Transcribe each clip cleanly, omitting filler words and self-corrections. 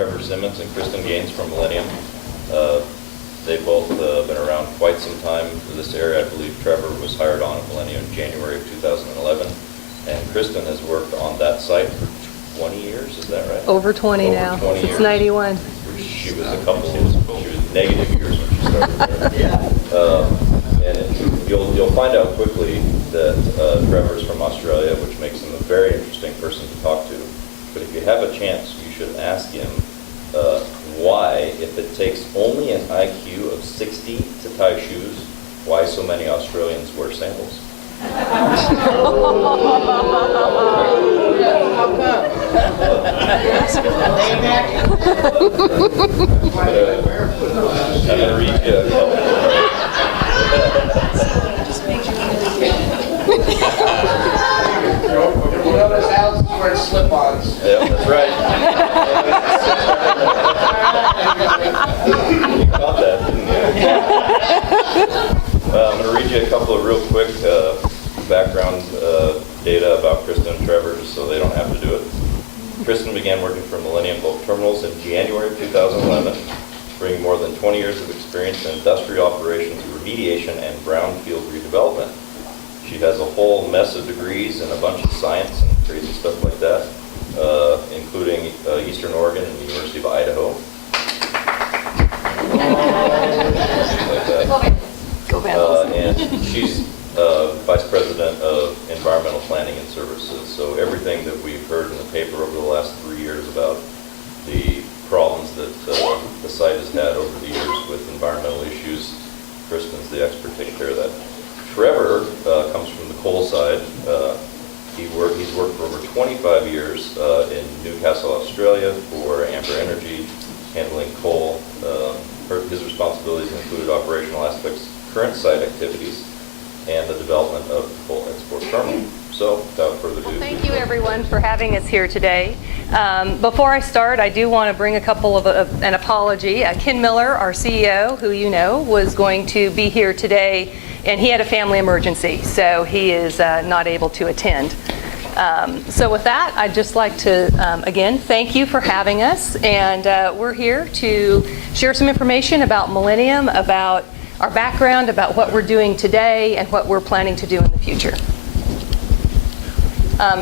Trevor Simmons and Kristin from Millennium. They've both been around quite some time for this area. I believe Trevor was hired on at Millennium in January of 2011, and Kristin has worked on that site for 20 years, is that right? Over 20 Over now. 20 It's years. 91. She was negative years when she started there. And you'll find out quickly that Trevor's from Australia, which makes him a very interesting person to talk to. But if you have a chance, you should ask him why, if it takes only an IQ of 60 to tie shoes, why so many Australians wear sandals. I'm going to read you a couple. You notice Alex is wearing slip-ons. Yeah, that's right. You caught that, didn't you? I'm going to read you a couple of real quick background data about Kristin and Trevor, just so they don't have to do it. Kristin began working for Millennium Bulk Terminals in January of 2011, bringing more than 20 years of experience in industrial operations, remediation, and brownfield redevelopment. She has a whole mess of degrees and a bunch of science and crazy stuff like that, including Eastern Oregon and the University of Idaho. Like that. Go Vandals. And she's Vice President of Environmental Planning and Services. So everything that we've heard in the paper over the last 3 years about the problems that the site has had over the years with environmental issues, Kristin's the expert taking care of that. Trevor comes from the coal side. He's worked for over 25 years in Newcastle, Australia for Amber Energy, handling coal. His responsibilities included operational aspects, current site activities, and the development of the coal export terminal. So, without further ado. Thank you, everyone, for having us here today. Before I start, I do want to bring a couple of an apology. Ken Miller, our CEO, who you know, was going to be here today, and he had a family emergency, so he is not able to attend. So with that, I'd just like to, again, thank you for having us. And we're here to share some information about Millennium, about our background, about what we're doing today, and what we're planning to do in the future.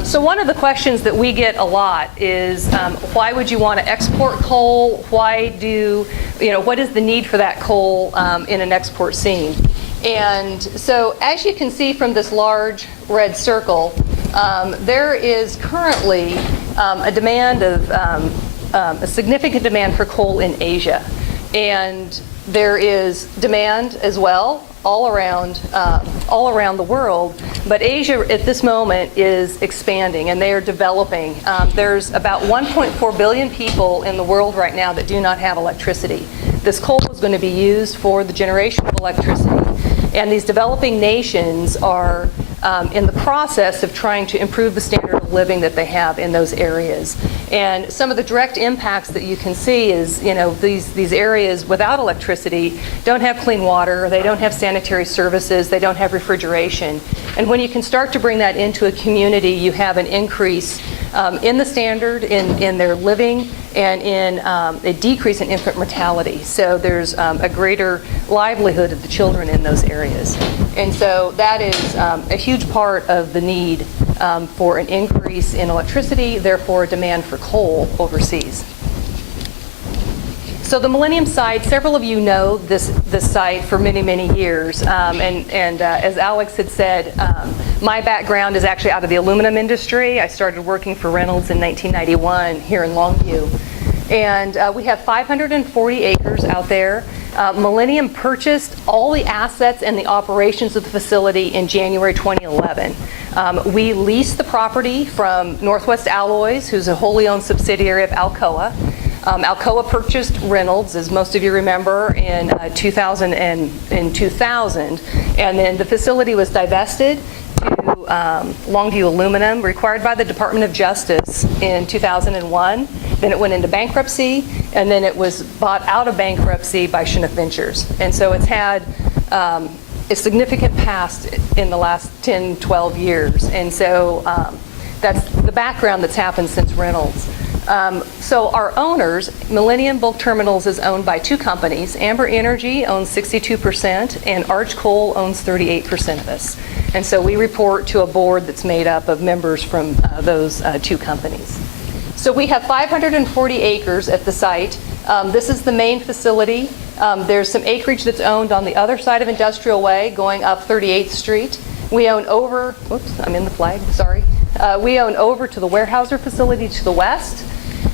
So one of the questions that we get a lot is, why would you want to export coal? What is the need for that coal in an export scene? And so as you can see from this large red circle, there is currently a significant demand for coal in Asia. And there is demand as well all around the world, but Asia at this moment is expanding and they are developing. There's about 1.4 billion people in the world right now that do not have electricity. This coal is going to be used for the generation of electricity, and these developing nations are in the process of trying to improve the standard of living that they have in those areas. And some of the direct impacts that you can see is, these areas without electricity don't have clean water, they don't have sanitary services, they don't have refrigeration. And when you can start to bring that into a community, you have an increase in the standard, in their living, and in a decrease in infant mortality. So there's a greater livelihood of the children in those areas. And so that is a huge part of the need for an increase in electricity, therefore a demand for coal overseas. So the Millennium site, several of you know this site for many, many years. And as Alex had said, my background is actually out of the aluminum industry. I started working for Reynolds in 1991 here in Longview. And we have 540 acres out there. Millennium purchased all the assets and the operations of the facility in January 2011. We leased the property from Northwest Alloys, who's a wholly owned subsidiary of Alcoa. Alcoa purchased Reynolds, as most of you remember, in 2000, and then the facility was divested to Longview Aluminum, required by the Department of Justice in 2001. Then it went into bankruptcy, and then it was bought out of bankruptcy by Chinook Ventures. And so it's had a significant past in the last 10, 12 years. And so that's the background that's happened since Reynolds. So our owners, Millennium Bulk Terminals is owned by two companies. Amber Energy owns 62% and Arch Coal owns 38% of this. And so we report to a board that's made up of members from those two companies. So we have 540 acres at the site. This is the main facility. There's some acreage that's owned on the other side of Industrial Way going up 38th Street. We own over, whoops, I'm in the flag, sorry. We own over to the Weyerhaeuser facility to the west,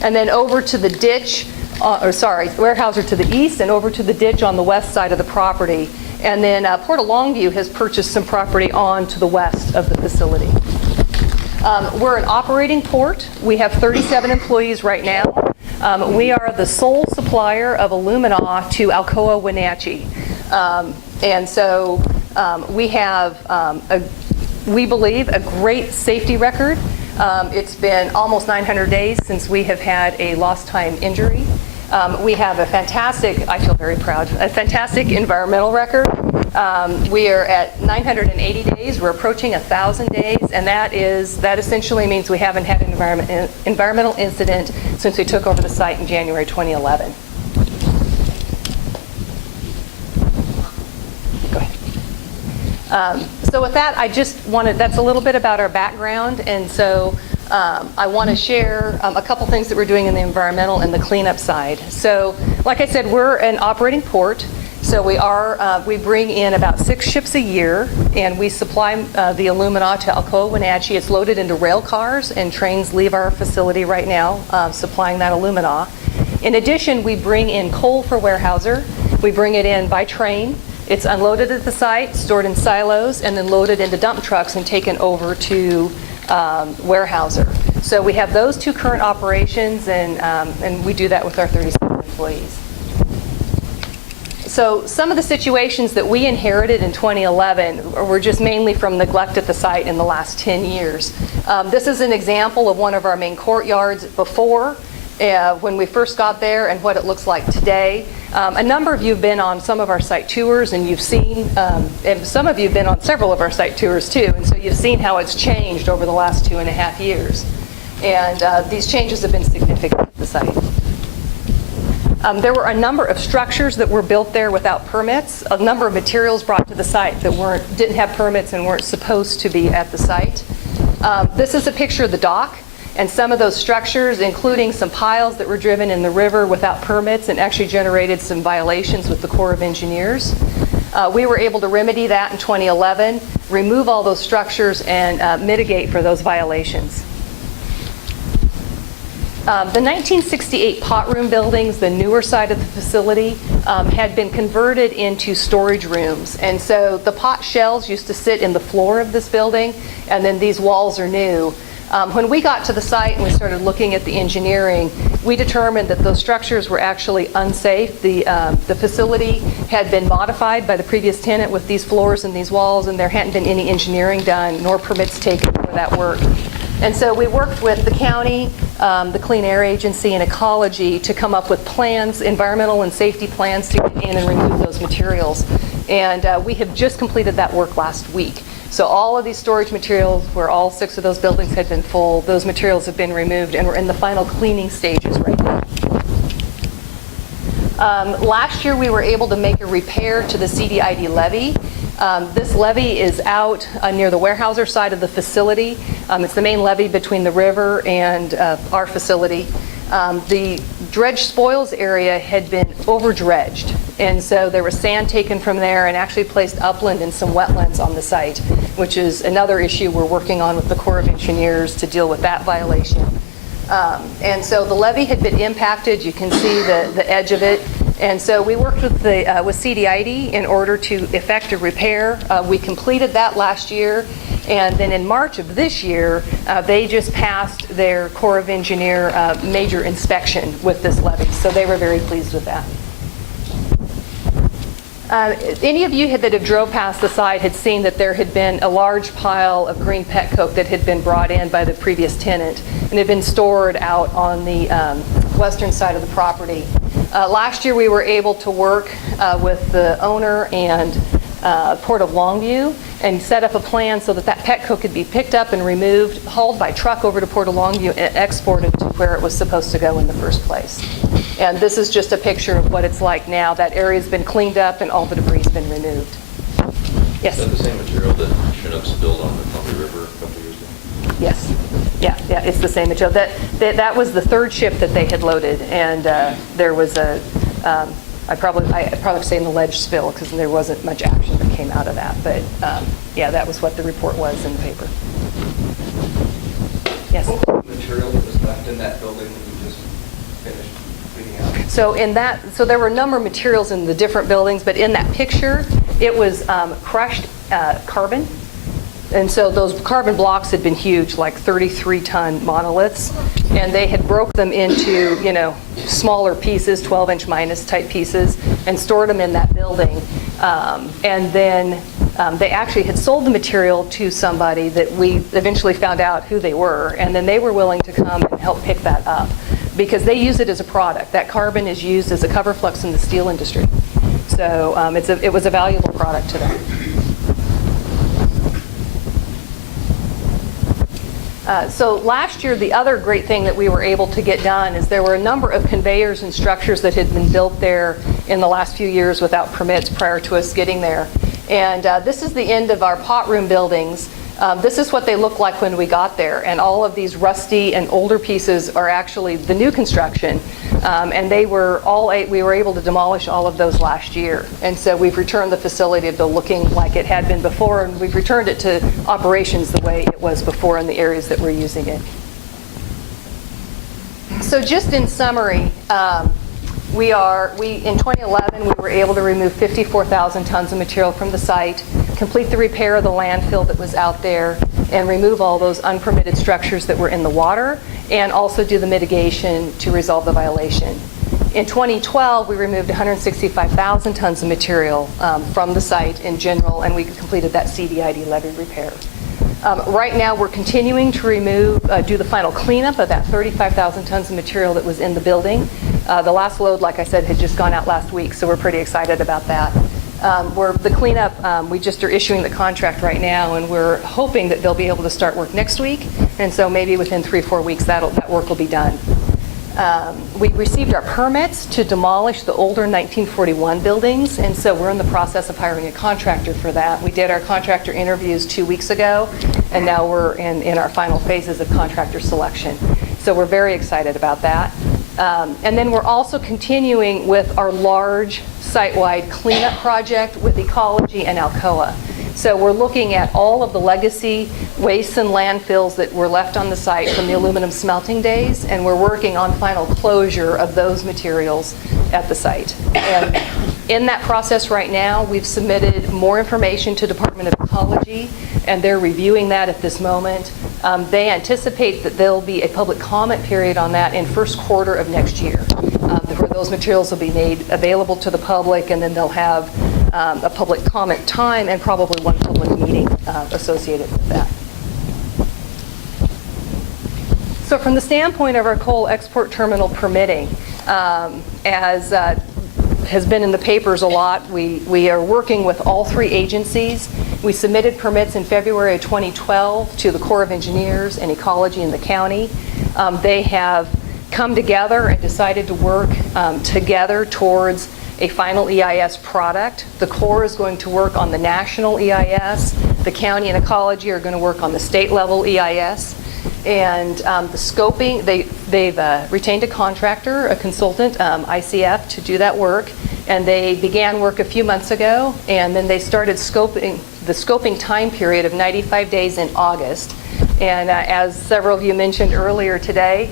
and then over to the ditch, Weyerhaeuser to the east, and over to the ditch on the west side of the property. And then Port of Longview has purchased some property on to the west of the facility. We're an operating port. We have 37 employees right now. We are the sole supplier of alumina to Alcoa Wenatchee. And so we have, we believe, a great safety record. It's been almost 900 days since we have had a lost time injury. We have a fantastic, I feel very proud, a fantastic environmental record. We are at 980 days. We're approaching 1,000 days, and that essentially means we haven't had an environmental incident since we took over the site in January 2011. Go ahead. So with that, that's a little bit about our background, and so I want to share a couple things that we're doing in the environmental and the cleanup side. So like I said, we're an operating port. So we bring in about 6 ships a year, and we supply the alumina to Alcoa Wenatchee. It's loaded into rail cars, and trains leave our facility right now supplying that alumina. In addition, we bring in coal for Weyerhaeuser. We bring it in by train. It's unloaded at the site, stored in silos, and then loaded into dump trucks and taken over to Weyerhaeuser. So we have those two current operations, and we do that with our 37 employees. So some of the situations that we inherited in 2011 were just mainly from neglect at the site in the last 10 years. This is an example of one of our main courtyards before, when we first got there, and what it looks like today. A number of you have been on some of our site tours, and you've seen, and some of you have been on several of our site tours too, and so you've seen how it's changed over the last 2.5 years. And these changes have been significant at the site. There were a number of structures that were built there without permits, a number of materials brought to the site that didn't have permits and weren't supposed to be at the site. This is a picture of the dock, and some of those structures, including some piles that were driven in the river without permits and actually generated some violations with the Corps of Engineers. We were able to remedy that in 2011, remove all those structures, and mitigate for those violations. The 1968 pot room buildings, the newer side of the facility, had been converted into storage rooms. And so the pot shells used to sit in the floor of this building, and then these walls are new. When we got to the site and we started looking at the engineering, we determined that those structures were actually unsafe. The facility had been modified by the previous tenant with these floors and these walls, and there hadn't been any engineering done nor permits taken for that work. And so we worked with the county, the Clean Air Agency, and Ecology to come up with plans, environmental and safety plans, to get in and remove those materials. And we have just completed that work last week. So all of these storage materials, where all 6 of those buildings had been full, those materials have been removed, and we're in the final cleaning stages right now. Last year, we were able to make a repair to the CDID levee. This levee is out near the Weyerhaeuser side of the facility. It's the main levee between the river and our facility. The dredge spoils area had been over-dredged, and so there was sand taken from there and actually placed upland in some wetlands on the site, which is another issue we're working on with the Corps of Engineers to deal with that violation. And so the levee had been impacted. You can see the edge of it. And so we worked with CDID in order to effect a repair. We completed that last year, and then in March of this year, they just passed their Corps of Engineer major inspection with this levee. So they were very pleased with that. Any of you that have drove past the site had seen that there had been a large pile of green pet coke that had been brought in by the previous tenant and had been stored out on the western side of the property. Last year we were able to work with the owner and Port of Longview and set up a plan so that that Petco could be picked up and removed, hauled by truck over to Port of Longview and exported to where it was supposed to go in the first place. And this is just a picture of what it's like now. That area's been cleaned up and all the debris has been removed. Yes? Is that the same material that Chinook spilled on the Columbia River a couple years ago? Yes. Yeah, it's the same material. That was the third ship that they had loaded, and there was a, I'd probably say an alleged spill because there wasn't much action that came out of that. But yeah, that was what the report was in the paper. Yes? What was the material that was left in that building that you just finished cleaning out? So there were a number of materials in the different buildings, but in that picture, it was crushed carbon. And so those carbon blocks had been huge, like 33-ton monoliths, and they had broke them into, smaller pieces, 12-inch minus type pieces, and stored them in that building. And then they actually had sold the material to somebody that we eventually found out who they were, and then they were willing to come and help pick that up because they use it as a product. That carbon is used as a cover flux in the steel industry. So it was a valuable product to them. So last year, the other great thing that we were able to get done is there were a number of conveyors and structures that had been built there in the last few years without permits prior to us getting there. And this is the end of our pot room buildings. This is what they looked like when we got there. And all of these rusty and older pieces are actually the new construction. And we were able to demolish all of those last year. And so we've returned the facility to looking like it had been before, and we've returned it to operations the way it was before in the areas that we're using it. So just in summary, in 2011, we were able to remove 54,000 tons of material from the site, complete the repair of the landfill that was out there, and remove all those unpermitted structures that were in the water, and also do the mitigation to resolve the violation. In 2012, we removed 165,000 tons of material from the site in general, and we completed that CDID levee repair. Right now, we're continuing to do the final cleanup of that 35,000 tons of material that was in the building. The last load, like I said, had just gone out last week, so we're pretty excited about that. The cleanup, we just are issuing the contract right now, and we're hoping that they'll be able to start work next week, and so maybe within 3 or 4 weeks that work will be done. We received our permits to demolish the older 1941 buildings, and so we're in the process of hiring a contractor for that. We did our contractor interviews 2 weeks ago, and now we're in our final phases of contractor selection. So we're very excited about that. And then we're also continuing with our large site-wide cleanup project with Ecology and Alcoa. So we're looking at all of the legacy wastes and landfills that were left on the site from the aluminum smelting days, and we're working on final closure of those materials at the site. And in that process right now, we've submitted more information to Department of Ecology, and they're reviewing that at this moment. They anticipate that there'll be a public comment period on that in first quarter of next year, where those materials will be made available to the public, and then they'll have a public comment time and probably one public meeting associated with that. So from the standpoint of our coal export terminal permitting, as has been in the papers a lot, we are working with all 3 agencies. We submitted permits in February of 2012 to the Corps of Engineers and Ecology in the county. They have come together and decided to work together towards a final EIS product. The Corps is going to work on the national EIS. The county and Ecology are going to work on the state level EIS. And the scoping, they've retained a contractor, a consultant, ICF, to do that work. And they began work a few months ago, and then they started the scoping time period of 95 days in August. And as several of you mentioned earlier today,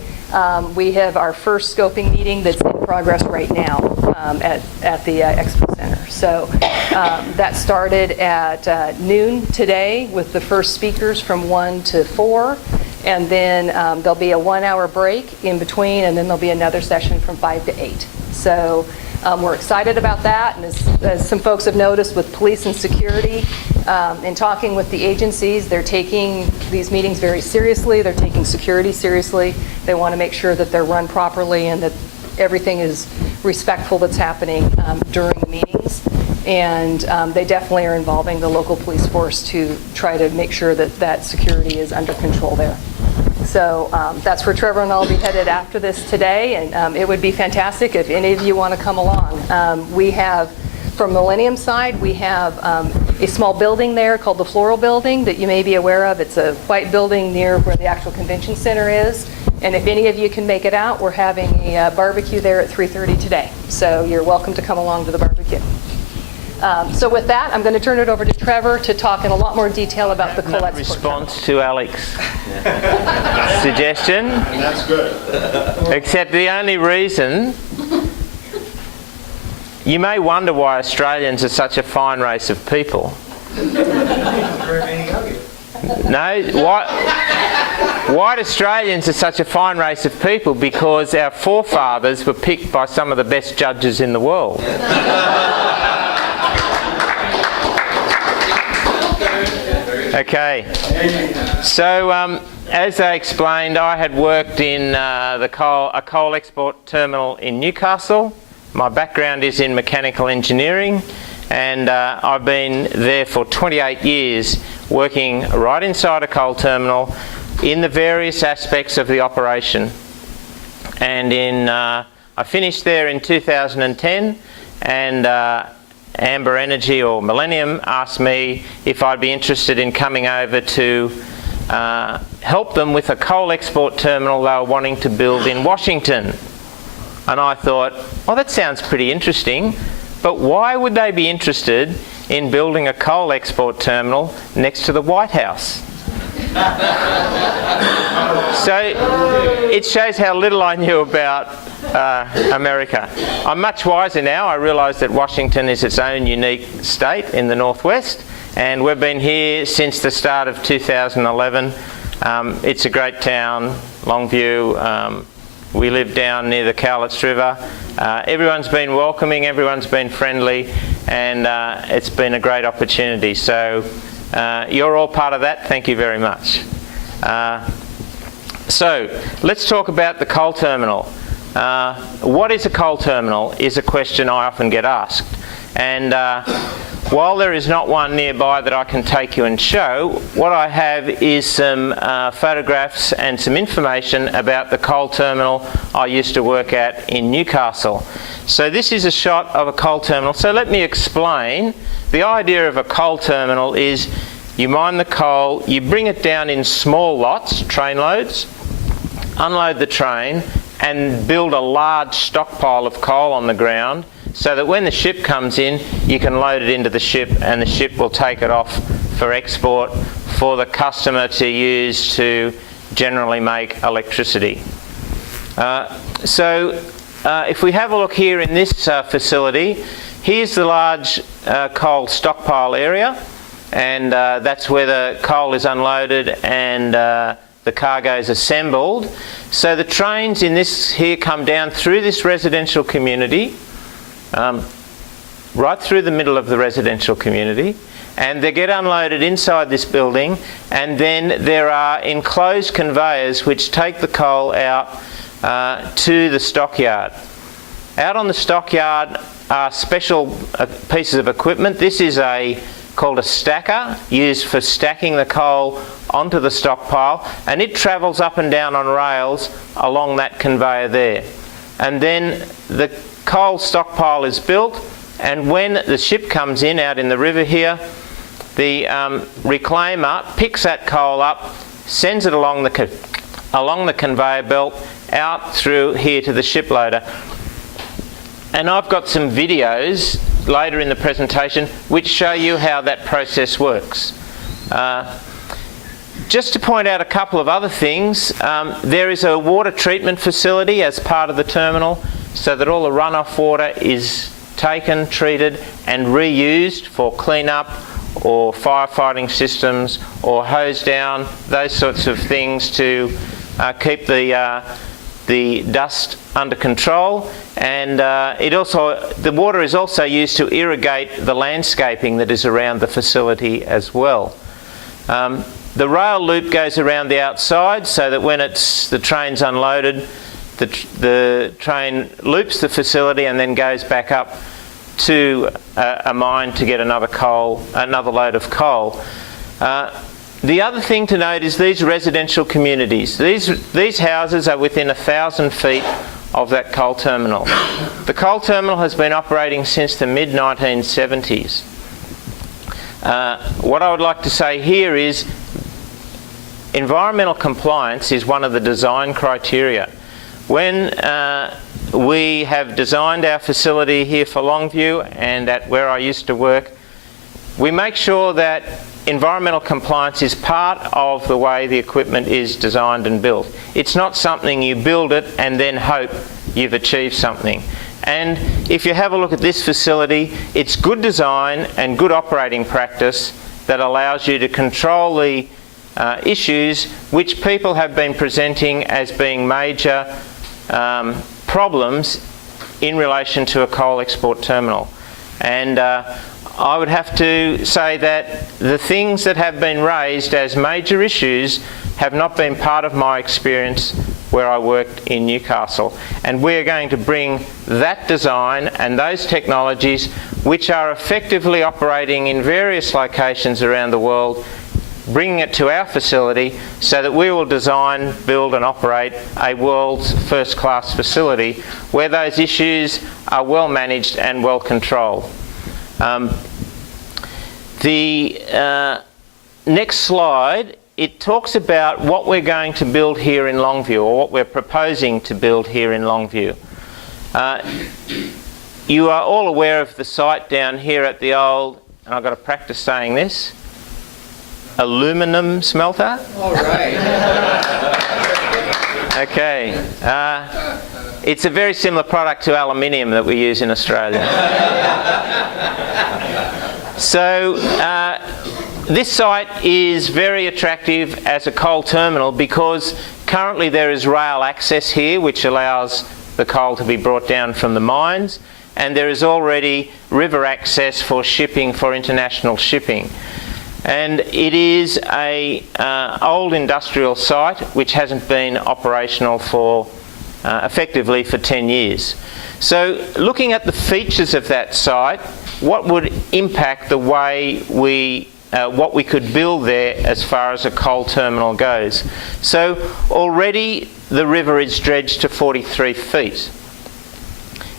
we have our first scoping meeting that's in progress right now at the Expo Center. So that started at noon today with the first speakers from 1 to 4. And then there'll be a 1-hour break in between, and then there'll be another session from 5 to 8. So we're excited about that. And as some folks have noticed with police and security, in talking with the agencies, they're taking these meetings very seriously. They're taking security seriously. They want to make sure that they're run properly and that everything is respectful that's happening during the meetings. and they definitely are involving the local police force to try to make sure that that security is under control there. So that's where Trevor and I will be headed after this today, and it would be fantastic if any of you want to come along. We have, from Millennium side, we have a small building there called the Floral Building that you may be aware of. It's a white building near where the actual convention center is. And if any of you can make it out, we're having a barbecue there at 3:30 today. So you're welcome to come along to the barbecue. So with that, I'm going to turn it over to Trevor to talk in a lot more detail about the coal export response to Alex's suggestion. That's good. Except the only reason, you may wonder why Australians are such a fine race of people. No, white Australians are such a fine race of people because our forefathers were picked by some of the best judges in the world. Okay, so as I explained, I had worked in a coal export terminal in Newcastle. My background is in mechanical engineering, and I've been there for 28 years working right inside a coal terminal in the various aspects of the operation. And I finished there in 2010, and Amber Energy, or Millennium, asked me if I'd be interested in coming over to help them with a coal export terminal they were wanting to build in Washington. And I thought, oh, that sounds pretty interesting, but why would they be interested in building a coal export terminal next to the White House? So it shows how little I knew about America. I'm much wiser now. I realise that Washington is its own unique state in the northwest, and we've been here since the start of 2011. It's a great town, Longview. We live down near the Cowlitz River. Everyone's been welcoming, everyone's been friendly, and it's been a great opportunity. So you're all part of that. Thank you very much. So let's talk about the coal terminal. What is a coal terminal is a question I often get asked. And while there is not one nearby that I can take you and show, what I have is some photographs and some information about the coal terminal I used to work at in Newcastle. So this is a shot of a coal terminal. So let me explain. The idea of a coal terminal is you mine the coal, you bring it down in small lots, train loads, unload the train, and build a large stockpile of coal on the ground so that when the ship comes in, you can load it into the ship and the ship will take it off for export for the customer to use to generally make electricity. If we have a look here in this facility, here's the large coal stockpile area, and that's where the coal is unloaded and the cargo is assembled. So the trains in this here come down through this residential community, right through the middle of the residential community, and they get unloaded inside this building, and then there are enclosed conveyors which take the coal out to the stockyard. Out on the stockyard are special pieces of equipment. This is called a stacker, used for stacking the coal onto the stockpile, and it travels up and down on rails along that conveyor there. And then the coal stockpile is built, and when the ship comes in out in the river here, the reclaimer picks that coal up, sends it along the conveyor belt out through here to the ship loader. And I've got some videos later in the presentation which show you how that process works. Just to point out a couple of other things, there is a water treatment facility as part of the terminal so that all the runoff water is taken, treated and reused for clean-up or firefighting systems or hose down, those sorts of things to keep the dust under control. And the water is also used to irrigate the landscaping that is around the facility as well. The rail loop goes around the outside so that when the train's unloaded, the train loops the facility and then goes back up to a mine to get another load of coal. The other thing to note is these residential communities. These houses are within 1,000 feet of that coal terminal. The coal terminal has been operating since the mid-1970s. What I would like to say here is environmental compliance is one of the design criteria. When we have designed our facility here for Longview and at where I used to work, we make sure that environmental compliance is part of the way the equipment is designed and built. It's not something you build it and then hope you've achieved something. And if you have a look at this facility, it's good design and good operating practice that allows you to control the issues which people have been presenting as being major problems in relation to a coal export terminal. And I would have to say that the things that have been raised as major issues have not been part of my experience where I worked in Newcastle. And we're going to bring that design and those technologies, which are effectively operating in various locations around the world, bringing it to our facility so that we will design, build and operate a world's first-class facility where those issues are well managed and well controlled. The next slide, it talks about what we're going to build here in Longview, or what we're proposing to build here in Longview. You are all aware of the site down here at the old, and I've got to practice saying this, aluminum smelter. All right. Okay. It's a very similar product to aluminium that we use in Australia. So this site is very attractive as a coal terminal because currently there is rail access here which allows the coal to be brought down from the mines, and there is already river access for shipping, for international shipping. And it is a old industrial site which hasn't been operational for effectively for 10 years. So looking at the features of that site, what would impact the way what we could build there as far as a coal terminal goes? So already the river is dredged to 43 feet.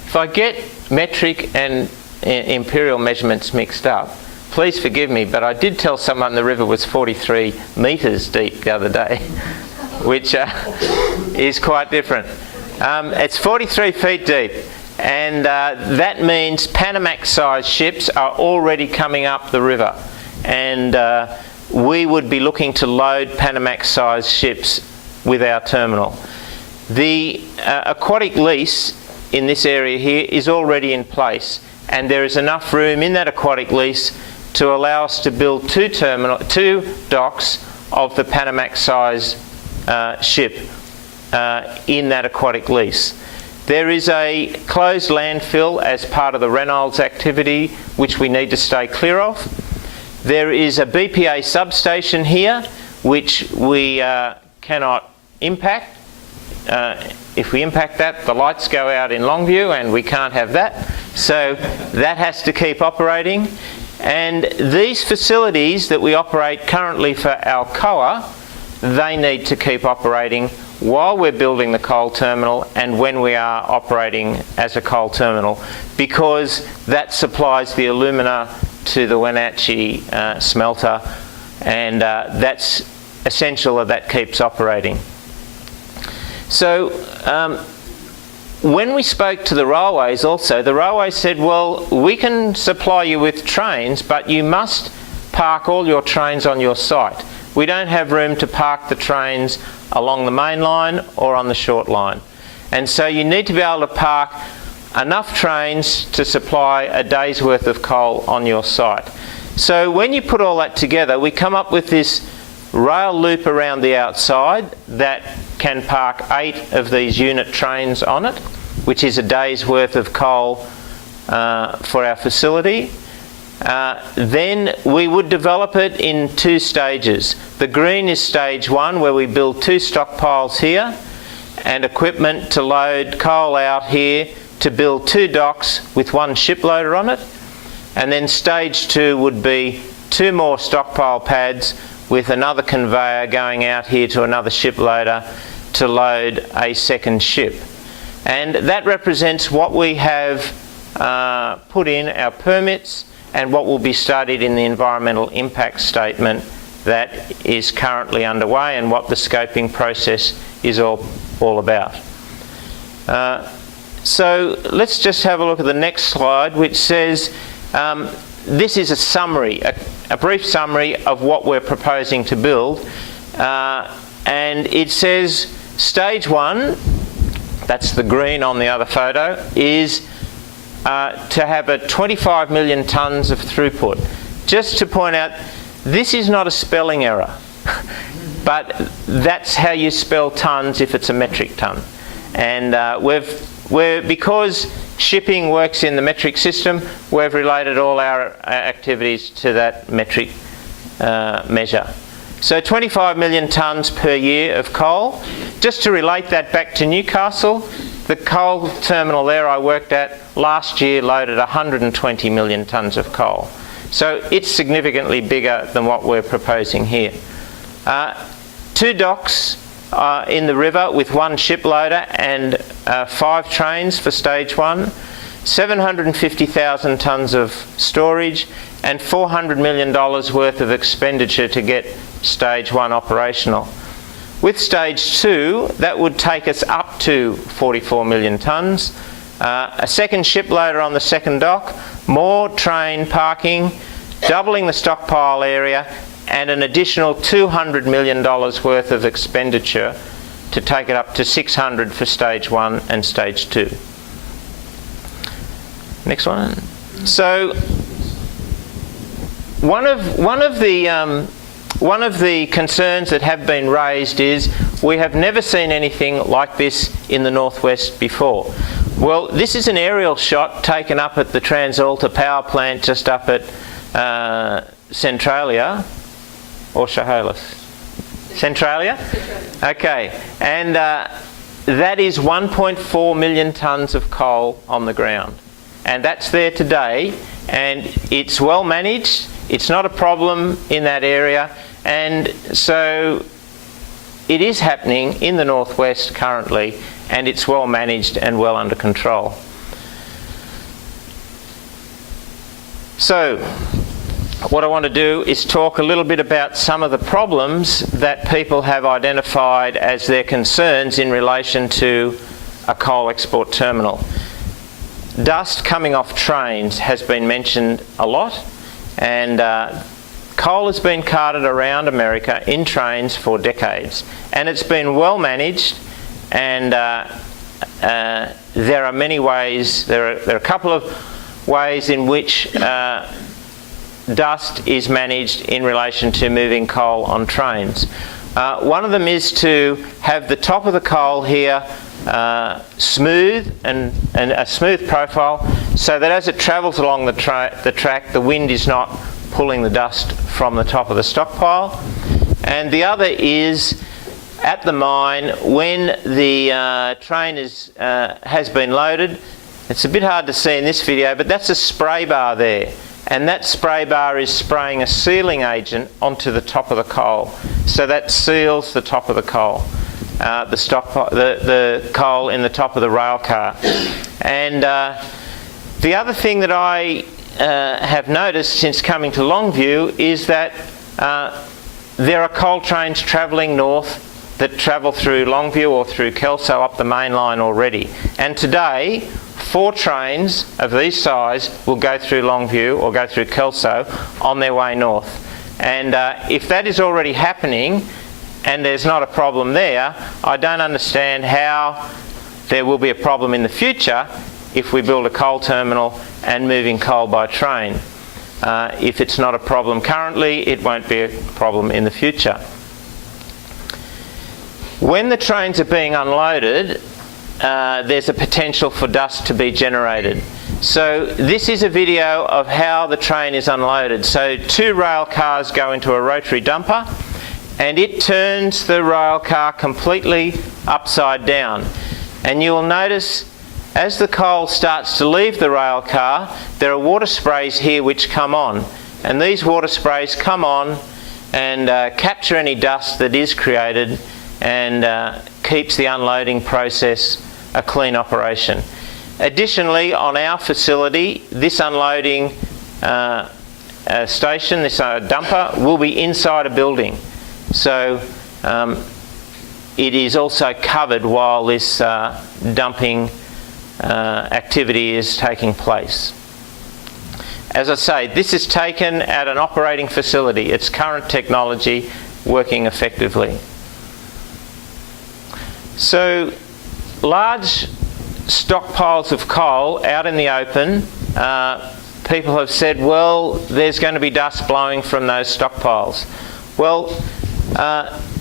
If I get metric and imperial measurements mixed up, please forgive me, but I did tell someone the river was 43 metres deep the other day, which is quite different. It's 43 feet deep, and that means Panamax-sized ships are already coming up the river, and we would be looking to load Panamax-sized ships with our terminal. The aquatic lease in this area here is already in place, and there is enough room in that aquatic lease to allow us to build two docks of the Panamax-sized ship in that aquatic lease. There is a closed landfill as part of the Reynolds activity, which we need to stay clear of. There is a BPA substation here, which we cannot impact. If we impact that, the lights go out in Longview, and we can't have that. So that has to keep operating. And these facilities that we operate currently for Alcoa, they need to keep operating while we're building the coal terminal and when we are operating as a coal terminal, because that supplies the alumina to the Wenatchee smelter, and that's essential that keeps operating. So when we spoke to the railways also, the railways said, well, we can supply you with trains, but you must park all your trains on your site. We don't have room to park the trains along the main line or on the short line. And so you need to be able to park enough trains to supply a day's worth of coal on your site. So when you put all that together, we come up with this rail loop around the outside that can park 8 of these unit trains on it, which is a day's worth of coal for our facility. Then we would develop it in 2 stages. The green is stage 1, where we build 2 stockpiles here and equipment to load coal out here to build 2 docks with 1 ship loader on it, and then stage 2 would be 2 more stockpile pads with another conveyor going out here to another ship loader to load a 2nd ship. And that represents what we have put in our permits and what will be studied in the environmental impact statement that is currently underway, and what the scoping process is all about. So let's just have a look at the next slide, which says this is a summary, a brief summary of what we're proposing to build, and it says stage 1, that's the green on the other photo, is to have a 25 million tonnes of throughput. Just to point out, this is not a spelling error, but that's how you spell tonnes if it's a metric tonne. And because shipping works in the metric system, we've related all our activities to that metric measure. So 25 million tonnes per year of coal. Just to relate that back to Newcastle, the coal terminal there I worked at last year loaded 120 million tonnes of coal. So it's significantly bigger than what we're proposing here. 2 docks in the river with 1 ship loader and 5 trains for stage 1, 750,000 tonnes of storage, and $400 million worth of expenditure to get stage 1 operational. With stage 2, that would take us up to 44 million tonnes, a 2nd ship loader on the 2nd dock, more train parking, doubling the stockpile area, and an additional $200 million worth of expenditure to take it up to 600 for stage 1 and stage 2. Next one. So one of the concerns that have been raised is we have never seen anything like this in the northwest before. Well, this is an aerial shot taken up at the Transalta power plant just up at Centralia, or Chehalis? Centralia? Okay, and that is 1.4 million tonnes of coal on the ground. And that's there today, and it's well managed. It's not a problem in that area, and so it is happening in the northwest currently, and it's well managed and well under control. So what I want to do is talk a little bit about some of the problems that people have identified as their concerns in relation to a coal export terminal. Dust coming off trains has been mentioned a lot, and coal has been carted around America in trains for decades, and it's been well managed, and there are many ways, there are a couple of ways in which dust is managed in relation to moving coal on trains. One of them is to have the top of the coal here smooth and a smooth profile, so that as it travels along the track, the wind is not pulling the dust from the top of the stockpile. And the other is at the mine, when the train has been loaded. It's a bit hard to see in this video, but that's a spray bar there, and that spray bar is spraying a sealing agent onto the top of the coal, so that seals the top of the coal. The coal in the top of the rail car. And the other thing that I have noticed since coming to Longview is that there are coal trains travelling north that travel through Longview or through Kelso up the main line already. And today, 4 trains of this size will go through Longview or go through Kelso on their way north. And if that is already happening, and there's not a problem there, I don't understand how there will be a problem in the future if we build a coal terminal and moving coal by train. If it's not a problem currently, it won't be a problem in the future. When the trains are being unloaded, there's a potential for dust to be generated. So this is a video of how the train is unloaded. So 2 rail cars go into a rotary dumper, and it turns the rail car completely upside down. And you will notice As the coal starts to leave the rail car, there are water sprays here which come on. And these water sprays come on and capture any dust that is created and keeps the unloading process a clean operation. Additionally, on our facility, this unloading station, this dumper, will be inside a building. So it is also covered while this dumping activity is taking place. As I say, this is taken at an operating facility. It's current technology working effectively. So large stockpiles of coal out in the open, people have said, well, there's going to be dust blowing from those stockpiles. Well,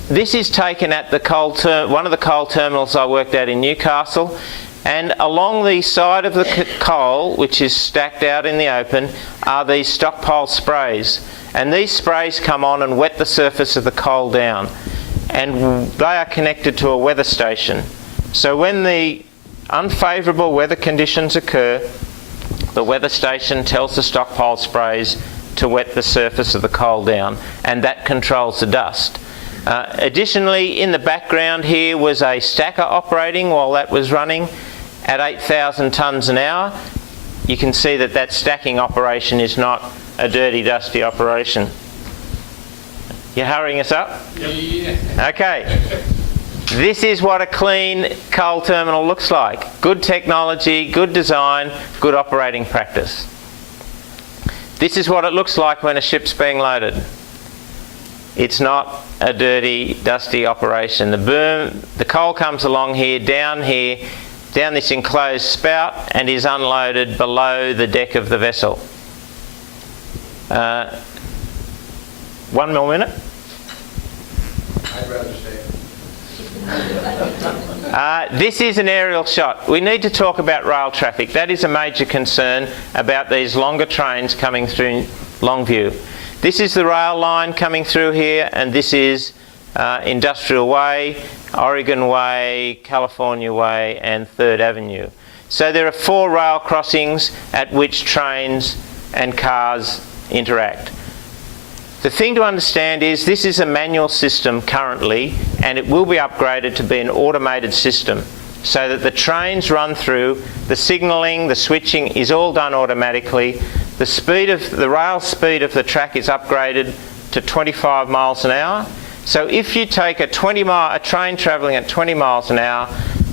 this is taken at the one of the coal terminals I worked at in Newcastle, and along the side of the coal, which is stacked out in the open, are these stockpile sprays. And these sprays come on and wet the surface of the coal down. And they are connected to a weather station. So when the unfavourable weather conditions occur, the weather station tells the stockpile sprays to wet the surface of the coal down, and that controls the dust. Additionally, in the background here was a stacker operating while that was running at 8,000 tonnes an hour. You can see that that stacking operation is not a dirty, dusty operation. You hurrying us up? Yeah. Okay. This is what a clean coal terminal looks like. Good technology, good design, good operating practice. This is what it looks like when a ship's being loaded. It's not a dirty, dusty operation. The coal comes along here, down this enclosed spout, and is unloaded below the deck of the vessel. 1 more minute. I'd rather stay. This is an aerial shot. We need to talk about rail traffic. That is a major concern about these longer trains coming through Longview. This is the rail line coming through here, and this is Industrial Way, Oregon Way, California Way, and 3rd Avenue. So there are 4 rail crossings at which trains and cars interact. The thing to understand is this is a manual system currently, and it will be upgraded to be an automated system so that the trains run through, the signalling, the switching is all done automatically. The rail speed of the track is upgraded to 25 miles an hour. So if you take a train travelling at 20 miles an hour,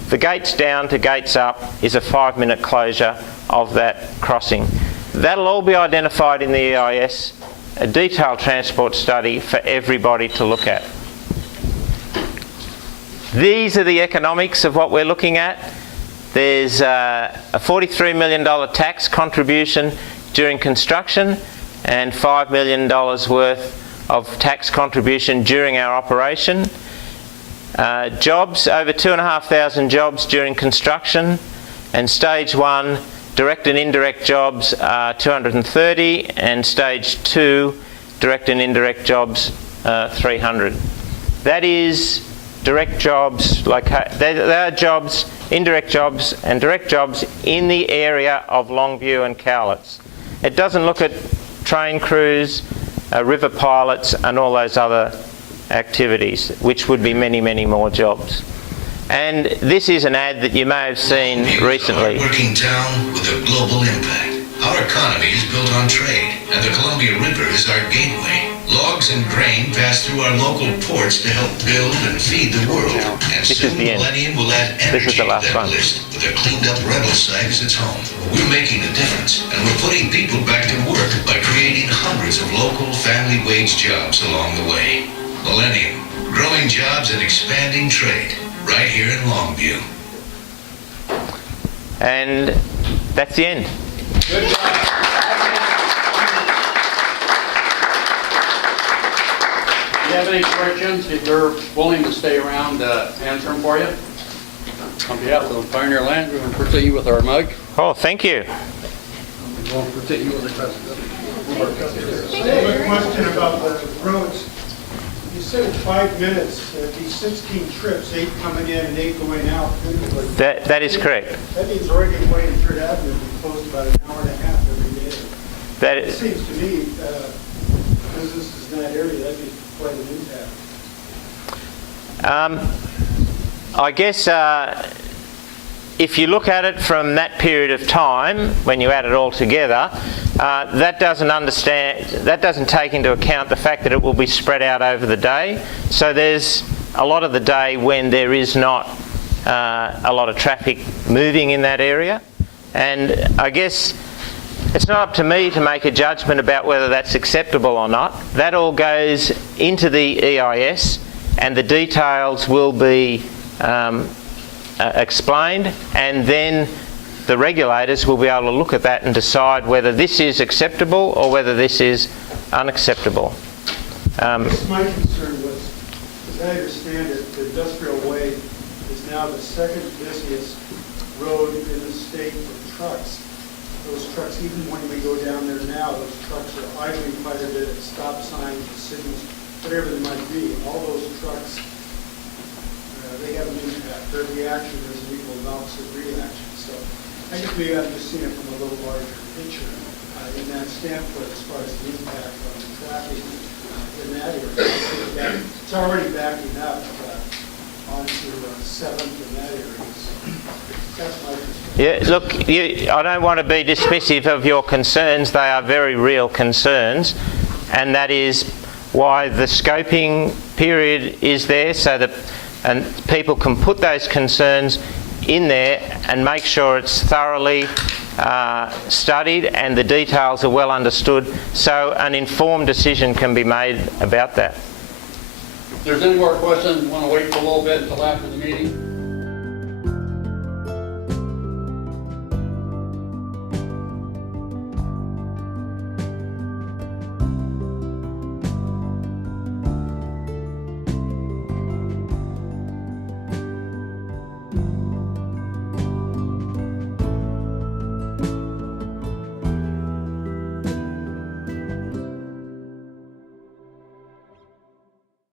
the gates down to gates up is a 5-minute closure of that crossing. That'll all be identified in the EIS, a detailed transport study for everybody to look at. These are the economics of what we're looking at. There's a $43 million tax contribution during construction and $5 million worth of tax contribution during our operation. Jobs, over 2,500 jobs during construction, and stage 1 direct and indirect jobs are 230, and stage 2 direct and indirect jobs 300. That is direct jobs, there are jobs, indirect jobs and direct jobs in the area of Longview and Cowlitz. It doesn't look at train crews, river pilots and all those other activities, which would be many, many more jobs. And this is an ad that you may have seen recently. Working town with a global impact. Our economy is built on trade, and the Columbia River is our gateway. Logs and grain pass through our local ports to help build and feed the world. And This soon is the end. Millennium will add This is energy the last to that one. list with a cleaned up rental site as its home. We're making a difference, and we're putting people back to work by creating hundreds of local family wage jobs along the way. Millennium, growing jobs and expanding trade, right here in Longview. And that's the end. Good job. Do you have any questions? If they're willing to stay around, answer them for you. On behalf of Pioneer Land, we're going to present you with our mug. Oh, thank you. We're going to present you with a cup. I have a question about the roads. You said in 5 minutes, these 16 trips, 8 coming in and 8 going out. That is correct. That means Oregon Way and Third Avenue will be closed about an hour and a half every day. That It is, seems to me, businesses in that area, that'd be quite an impact. I guess if you look at it from that period of time, when you add it all together, that doesn't take into account the fact that it will be spread out over the day. So there's a lot of the day when there is not a lot of traffic moving in that area. And I guess it's not up to me to make a judgment about whether that's acceptable or not. That all goes into the EIS, and the details will be explained, and then the regulators will be able to look at that and decide whether this is acceptable or whether this is unacceptable. My concern was, as I understand it, the Industrial Way is now the second busiest road in the state for trucks. Those trucks, even when we go down there now, those trucks are idling quite a bit at stop signs, signals, whatever they might be. All those trucks, they have an impact. Their reaction is an equal and opposite reaction. So I guess maybe I'm just seeing it from a little larger picture in that standpoint as far as the impact on the traffic in that area. It's already backing up onto 7th in that area. That's my perspective. Yeah, look, I don't want to be dismissive of your concerns. They are very real concerns, and that is why the scoping period is there, so that and people can put those concerns in there and make sure it's thoroughly studied and the details are well understood, so an informed decision can be made about that. If there's any more questions, want to wait for a little bit until after the meeting?